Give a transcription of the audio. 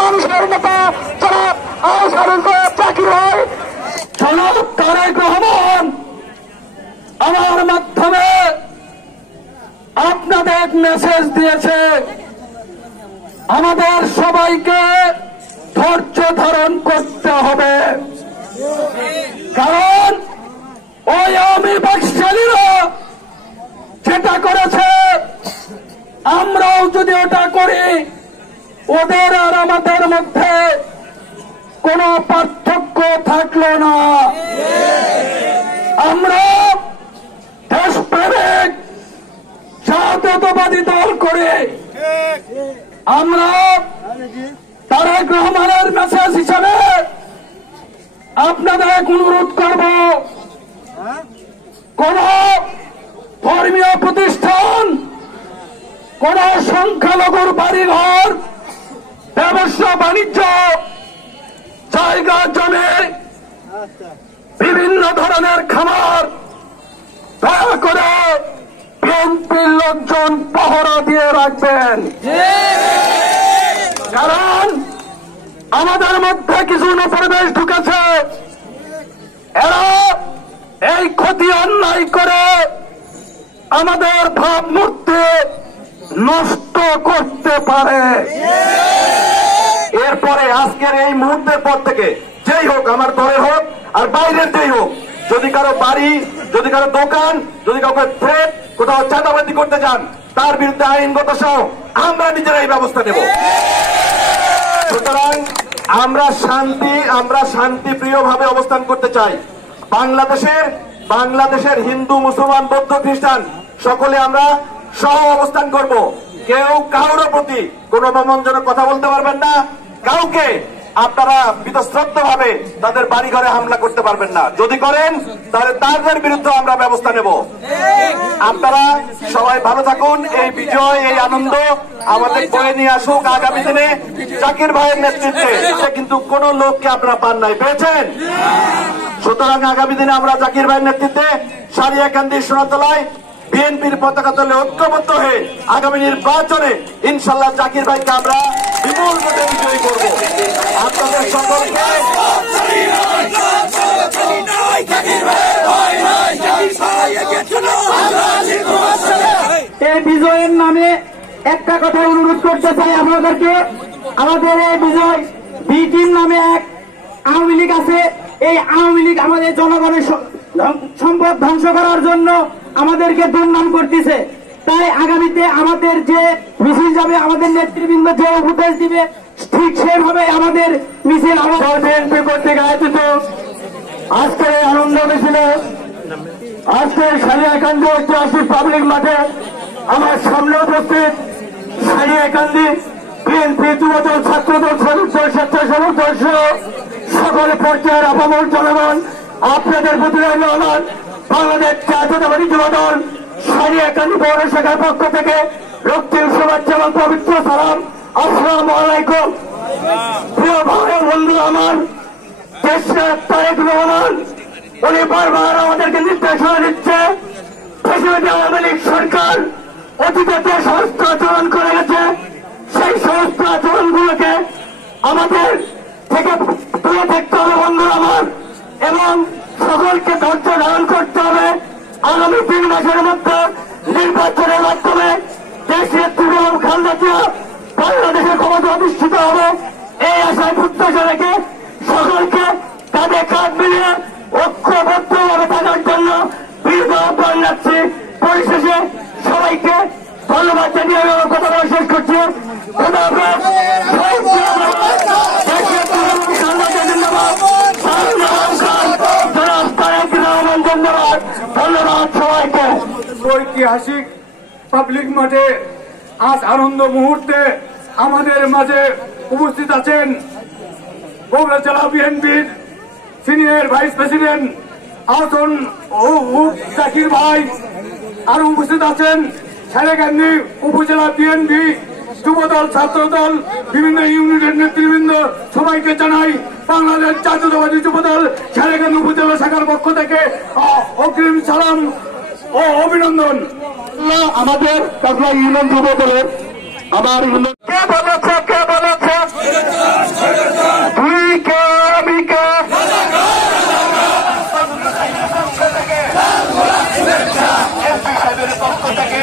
মানুষের নেতা যারা জাকির ভাই জনাব তারেক রহমান আমার মাধ্যমে আপনাদের মেসেজ দিয়েছে, আমাদের সবাইকে ধৈর্য ধারণ করতে হবে। কারণ ওই আওয়ামী বাকশালীরা যেটা করেছে আমরাও যদি ওটা করি, ওদের আর আমাদের মধ্যে কোনো পার্থক্য থাকলো না। আমরা দেশপ্রেমিক জাতীয়তাবাদী দল করে আমরা তারেক রহমানের মেসেজ হিসাবে আপনাদের অনুরোধ করব, কোন ধর্মীয় প্রতিষ্ঠান, কোন সংখ্যালঘুর বাড়িঘর, ব্যবসা বাণিজ্য, জায়গা জমি, বিভিন্ন ধরনের খামার দয়া করে বিএনপির লোকজন পহরা দিয়ে রাখবেন। কারণ আমাদের মধ্যে কিছু অনুপ্রবেশ ঢুকেছে, এরা এই ক্ষতি অন্যায় করে আমাদের ভাবমূর্তি নষ্ট করতে পারে। এরপরে আজকের এই মুহূর্তের পর থেকে যেই হোক, আমার দলের হোক আর বাইরের যেই হোক, যদি কারো বাড়ি, যদি কারো দোকান, যদি কাউকে থ্রেট, কোথাও চাঁদাবাজি করতে চান, তার বিরুদ্ধে আইনগত সহ আমরা নিজেরাই ব্যবস্থা নেব। সুতরাং আমরা শান্তিপ্রিয় ভাবে অবস্থান করতে চাই। বাংলাদেশের হিন্দু, মুসলমান, বৌদ্ধ, খ্রিস্টান সকলে আমরা সহ অবস্থান করব। কেউ কারোর প্রতি কোনো অপমানজনক কথা বলতে পারবেন না, কাউকে আপনারা বীতশ্রদ্ধ ভাবে তাদের বাড়ি ঘরে হামলা করতে পারবেন না। যদি করেন তাহলে তাদের বিরুদ্ধে আমরা ব্যবস্থা নেব। আপনারা সবাই ভালো থাকুন। এই বিজয়, এই আনন্দ আমাদের বয়ে নিয়ে আসুক আগামী দিনে জাকির ভাইয়ের নেতৃত্বে। কিন্তু কোন লোককে আপনারা পান নাই, পেয়েছেন। সুতরাং আগামী দিনে আমরা জাকির ভাইয়ের নেতৃত্বে সারিয়াকান্দি, সোনাতলায় বিএনপির পতাকা তলে ঐক্যবদ্ধ হয়ে আগামী নির্বাচনে ইনশাল্লাহ জাকির ভাইকে আমরা বিপুল ভোটে বিজয়ী করব। আপনাদের সকলকে এই বিজয়ের নামে একটা কথা অনুরোধ করতে চাই আপনাদেরকে, আমাদের এই বিজয় বি টিম নামে এক আওয়ামী লীগ আছে। এই আওয়ামী লীগ আমাদের জনগণের সম্পদ ধ্বংস করার জন্য আমাদেরকে দুর্নাম করতেছে। তাই আগামীতে আমাদের যে মিছিল যাবে, আমাদের নেতৃবৃন্দ যে উপদেশ দিবে, ঠিক সেভাবে আমাদের মিছিল বিএনপি কর্তৃক আয়োজিত আজকের এই আনন্দ মিছিলে আজকের সারিয়াকান্দি ঐতিহাসিক পাবলিক মাঠে আমার সামনে উপস্থিত সারিয়াকান্দি বিএনপি যুবদল, ছাত্রদল, শ্রমিকদল, স্বেচ্ছাসেবক দল সহ সকল পর্যায়ের আপামর জনগণ, আপনাদের প্রতি রইল আমার বাংলাদেশ জাতীয়তাবাদী যুবদল সারিয়াকান্দি পৌর শাখার পক্ষ থেকে রক্তিম শুভেচ্ছা এবং পবিত্র সালাম। আসসালামু আলাইকুম। প্রিয় ভাই বন্ধু, আমার দেশের তারেক রহমান উনি বারবার আমাদেরকে নির্দেশনা দিচ্ছে। প্রেসিডেন্ট আওয়ামী লীগ সরকার অতীতে যে সমস্ত আচরণ করে গেছে, সেই সমস্ত আচরণগুলোকে আমাদের থেকে দূরে থাকতে হবে বন্ধু আমার, এবং সকলকে ধৈর্য ধারণ করতে হবে। আগামী 3 মাসের মধ্যে নির্বাচনের মাধ্যমে দেশের তৃণমূল খালেদা জিয়া বাংলাদেশের ক্ষমতা অধিষ্ঠিত হবে। এই আশায় প্রত্যাশা রেখে সকলকে কাঁধে কাঁধ মিলিয়ে ঐক্যবদ্ধভাবে থাকার জন্য বিরোধ আহ্বান রাখছি। পরিশেষে সবাইকে ধন্যবাদ জানিয়ে আমি কথা বলা শেষ করছি। ধন্যবাদ সবাইকে। ঐতিহাসিক পাবলিক মাঠে আজ আনন্দ মুহূর্তে আমাদের মাঝে উপস্থিত আছেন বগুড়া জেলা বিএনপির senior vice president Ahsan Zakir ভাই, আরো উপস্থিত আছেন সারিয়াকান্দি উপজেলা বিএনপি যুবদল, ছাত্রদল, বিভিন্ন ইউনিটের নেতৃবৃন্দ সবাইকে জানাই বাংলাদেশ জাতীয়তাবাদী যুবদল সারেগান উপজেলা শাখার পক্ষ থেকে অগ্রিম সালাম ও অভিনন্দন। আমাদের কাকলা ইউনিয়ন যুব দলের আমার কে বলেছে তুই কে আমি কে পক্ষ থেকে